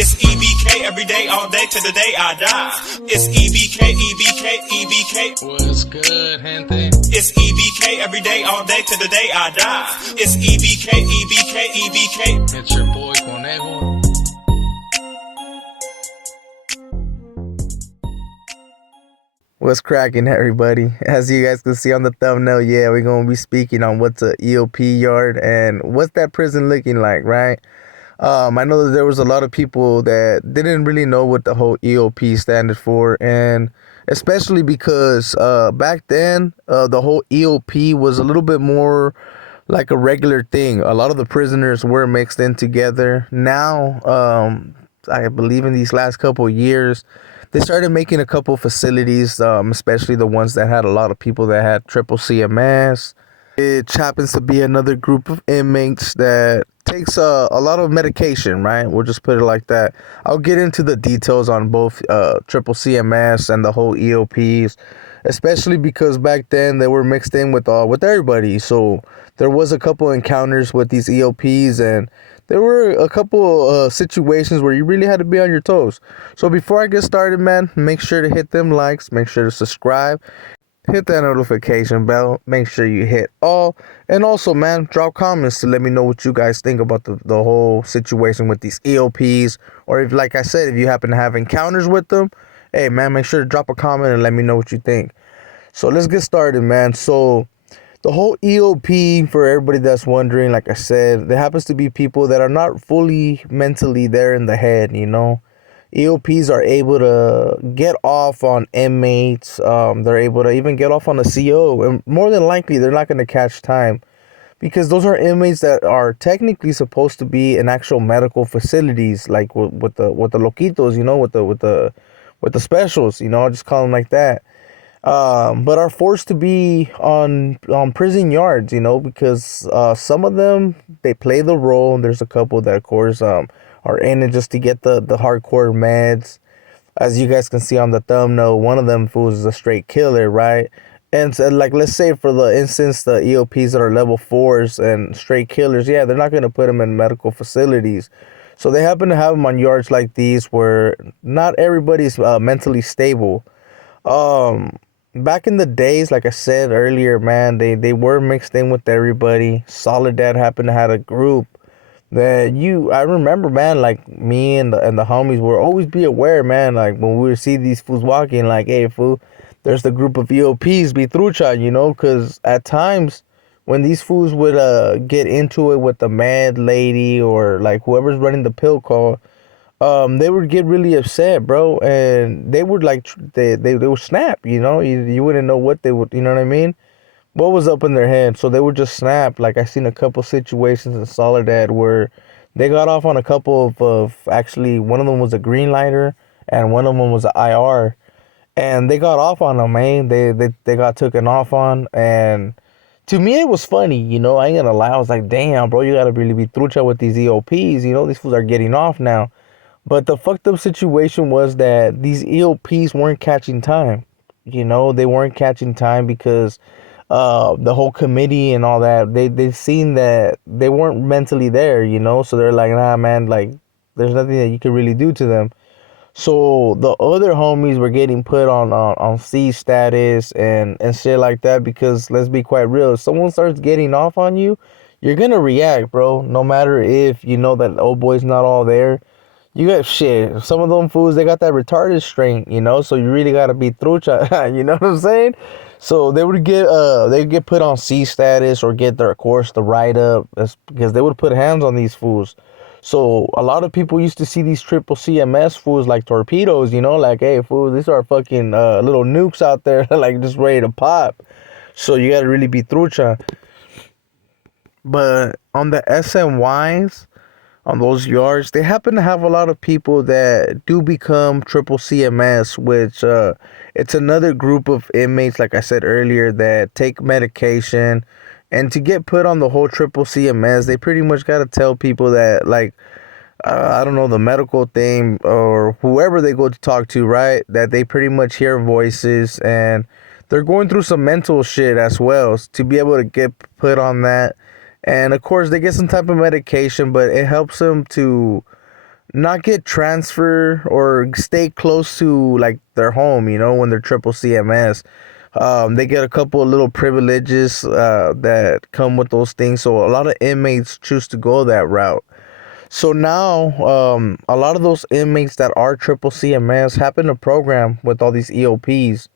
It's E.B.K every day, all day, to the day I die. It's E.B.K, E.B.K, E.B.K. What's good, gente? It's E.B.K every day, all day, to the day I die. It's E.B.K, E.B.K, E.B.K. It's your boy Conejo. What's cracking, everybody? As you guys can see on the thumbnail, yeah, we're going to be speaking on what's a EOP yard and what's that prison looking like, right? I know that there was a lot of people that didn't really know what the whole EOP standard for, and especially because back then, the whole EOP was a little bit more like a regular thing. A lot of the prisoners were mixed in together. Now, I believe in these last couple of years, they started making a couple facilities, especially the ones that had a lot of people that had triple CMS. It happens to be another group of inmates that takes a lot of medication, right? We'll just put it like that. I'll get into the details on both triple CMS and the whole EOPs, especially because back then they were mixed in with everybody. So there was a couple encounters with these EOPs, and there were a couple situations where you really had to be on your toes. So before I get started, man, make sure to hit them likes, make sure to subscribe, hit that notification bell, make sure you hit all, and also, man, drop comments to let me know what you guys think about the whole situation with these EOPs, or if, like I said, if you happen to have encounters with them, hey, man, make sure to drop a comment and let me know what you think. So let's get started, man. So the whole EOP, for everybody that's wondering, like I said, there happens to be people that are not fully mentally there in the head, you know. EOPs are able to get off on inmates. They're able to even get off on a CO, and more than likely they're not going to catch time, because those are inmates that are technically supposed to be in actual medical facilities, like with the loquitos, you know, with the specials, you know, I'll just call them like that. But are forced to be on prison yards, you know, because some of them, they play the role, and there's a couple that, of course, are in it just to get the hardcore meds. As you guys can see on the thumbnail, one of them fools is a straight killer, right? And so, like, let's say for the instance, the EOPs that are level 4s and straight killers, yeah, they're not going to put them in medical facilities. So they happen to have them on yards like these where not everybody's mentally stable. Back in the days, like I said earlier, man, they were mixed in with everybody. Soledad happened to have a group that I remember, man, like me and the homies were always be aware, man, like when we would see these fools walking, like, hey, fool, there's the group of EOPs, be trucha, you know, because at times when these fools would get into it with the mad lady or like whoever's running the pill call, they would get really upset, bro, and they would like they would snap, you know. You wouldn't know what they would, you know what I mean, what was up in their head. So they would just snap. Like, I seen a couple situations in Soledad where they got off on a couple of actually, one of them was a green lighter and one of them was an IR, and they got off on them, man. They got taken off on, and to me it was funny, you know, I ain't gonna lie. I was like, damn, bro, you gotta really be trucha with these EOPs, you know, these fools are getting off now. But the fucked up situation was that these EOPs weren't catching time. You know, they weren't catching time because the whole committee and all that, they seen that they weren't mentally there, you know. So they're like, nah, man, like, there's nothing that you can really do to them. So the other homies were getting put on C status and shit like that, because let's be quite real, if someone starts getting off on you, you're gonna react, bro. No matter if you know that old boy's not all there. You got shit. Some of them fools, they got that retarded strength, you know. So you really gotta be trucha, you know what I'm saying? So they would get put on C status or get their, of course, the write up, because they would put hands on these fools. So a lot of people used to see these triple CMS fools like torpedoes, you know, like, hey, fool, these are fucking little nukes out there, like just ready to pop. So you gotta really be trucha. But on the SNYs, on those yards, they happen to have a lot of people that do become triple CMS, which it's another group of inmates, like I said earlier, that take medication. And to get put on the whole triple CMS, they pretty much got to tell people that, like, I don't know, the medical thing or whoever they go to talk to, right, that they pretty much hear voices and they're going through some mental shit as well, to be able to get put on that. And of course they get some type of medication, but it helps them to not get transferred or stay close to like their home, when they're triple CMS. They get a couple of little privileges that come with those things. So a lot of inmates choose to go that route. So now, a lot of those inmates that are triple CMS happen to program with all these EOPs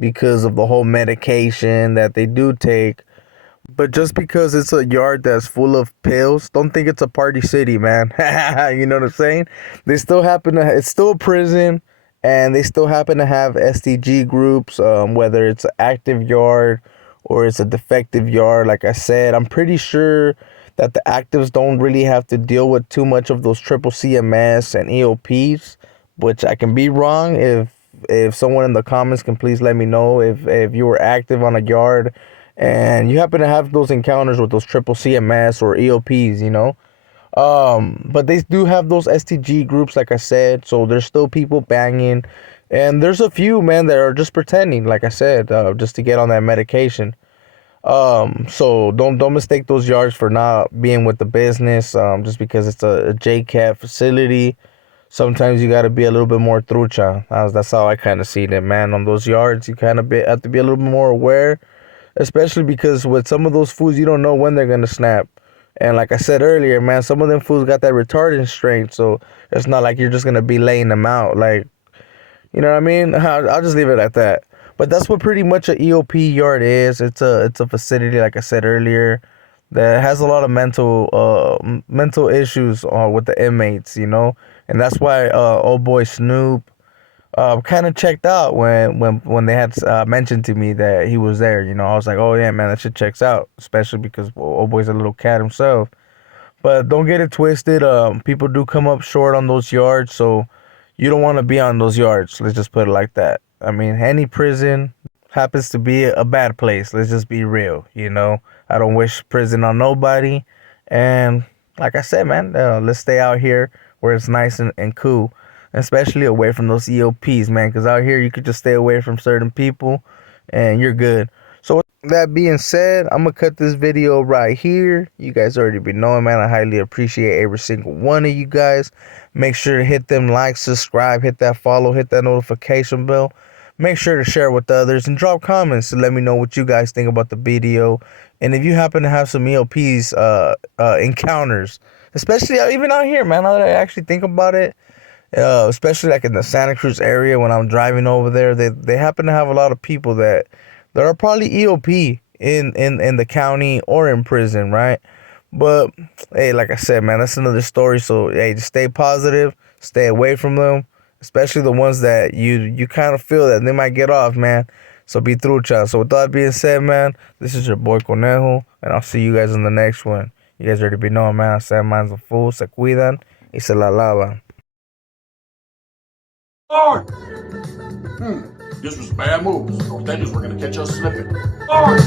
because of the whole medication that they do take. But just because it's a yard that's full of pills, don't think it's a party city, man. You know what I'm saying? They still happen to, it's still a prison, and they still happen to have STG groups, whether it's an active yard or it's a defective yard. Like I said, I'm pretty sure that the actives don't really have to deal with too much of those triple CMS and EOPs, which I can be wrong. If someone in the comments can please let me know if you were active on a yard and you happen to have those encounters with those triple CMS or EOPs. But they do have those STG groups, like I said, so there's still people banging, and there's a few, man, that are just pretending, like I said, just to get on that medication. So don't mistake those yards for not being with the business, just because it's a JCAT facility. Sometimes you got to be a little bit more trucha. That's how I kind of see it, man. On those yards, you kind of have to be a little bit more aware, especially because with some of those foods, you don't know when they're gonna snap. And like I said earlier, man, some of them foods got that retardant strength, so it's not like you're just gonna be laying them out. Like, you know what I mean? I'll just leave it at that. But that's what pretty much a EOP yard is. It's a facility, like I said earlier, that has a lot of mental issues with the inmates. And that's why old boy Snoop kind of checked out when they had mentioned to me that he was there. I was like, oh yeah, man, that shit checks out, especially because old boy's a little cat himself. But don't get it twisted. People do come up short on those yards, so you don't want to be on those yards. Let's just put it like that. I mean, any prison happens to be a bad place. Let's just be real. I don't wish prison on nobody. And like I said, man, let's stay out here where it's nice and cool, especially away from those EOPs, man, because out here you could just stay away from certain people and you're good. So with that being said, I'm gonna cut this video right here. You guys already been knowing, man, I highly appreciate every single one of you guys. Make sure to hit them likes, subscribe, hit that follow, hit that notification bell. Make sure to share with others and drop comments to let me know what you guys think about the video. And if you happen to have some EOPs encounters, especially even out here, man, now that I actually think about it, especially like in the Santa Cruz area when I'm driving over there, they happen to have a lot of people that are probably EOP in the county or in prison, right? But hey, like I said, man, that's another story. So hey, just stay positive, stay away from them, especially the ones that you kind of feel that they might get off, man. So be trucha. So with that being said, man, this is your boy Conejo, and I'll see you guys in the next one. You guys already be knowing, man. Sad minds are full, se cuidan y se la lavan. Lord! This was a bad move. Those Daniels were gonna catch us slipping. Lord!